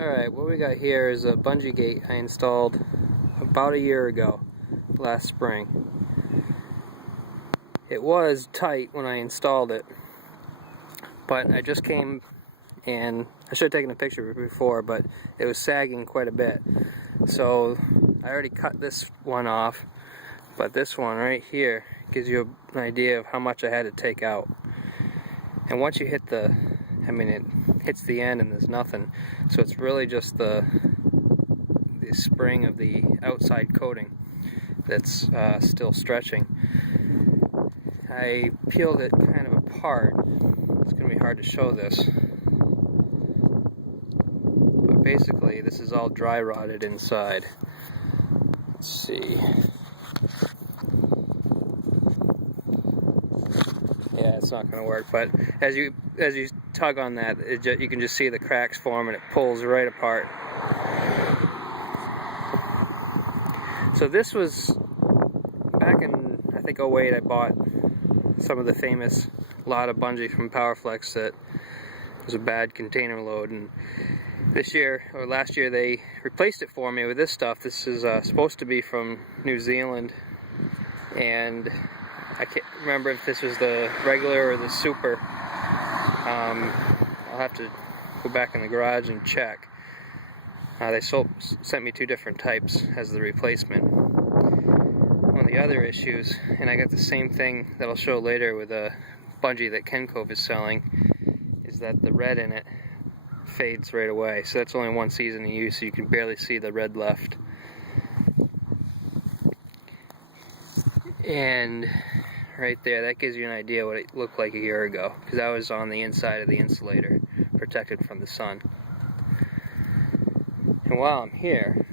Alright, what we got here is a bungee gate I installed about a year ago, last spring. It was tight when I installed it, but I just came and I should have taken a picture before, but it was sagging quite a bit. So I already cut this one off, but this one right here gives you an idea of how much I had to take out. And once you hit it hits the end and there's nothing. So it's really just the spring of the outside coating that's still stretching. I peeled it kind of apart. It's going to be hard to show this. But basically this is all dry rotted inside. Let's see. Yeah, it's not going to work, but as you tug on that, you can just see the cracks form and it pulls right apart. So this was back in, I think, '08, I bought some of the famous lot of bungee from Powerflex that was a bad container load, and this year, or last year, they replaced it for me with this stuff. This is supposed to be from New Zealand, and I can't remember if this was the regular or the super. I'll have to go back in the garage and check. They sent me two different types as the replacement. One of the other issues, and I got the same thing that I'll show later with a bungee that Ken Cove is selling, is that the red in it fades right away. So that's only one season of use, so you can barely see the red left. And right there, that gives you an idea what it looked like a year ago, because I was on the inside of the insulator, protected from the sun. And while I'm here,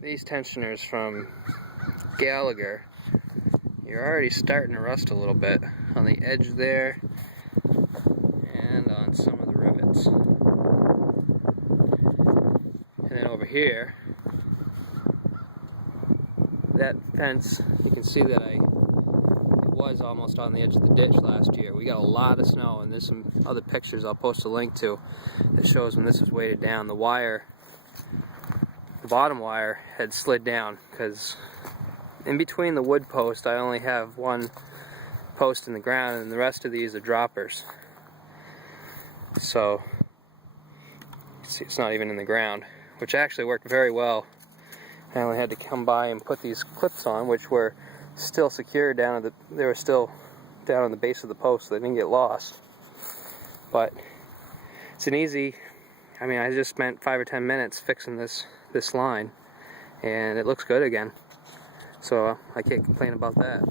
these tensioners from Gallagher, you're already starting to rust a little bit on the edge there and on some of the rivets. And then over here, that fence, you can see that it was almost on the edge of the ditch last year. We got a lot of snow, and there's some other pictures I'll post a link to that shows when this was weighted down. The wire, the bottom wire, had slid down because in between the wood post I only have one post in the ground, and the rest of these are droppers. So see, it's not even in the ground, which actually worked very well. I only had to come by and put these clips on, which were still secure down at they were still down on the base of the post, so they didn't get lost. But it's an easy, I just spent 5 or 10 minutes fixing this line, and it looks good again. So I can't complain about that.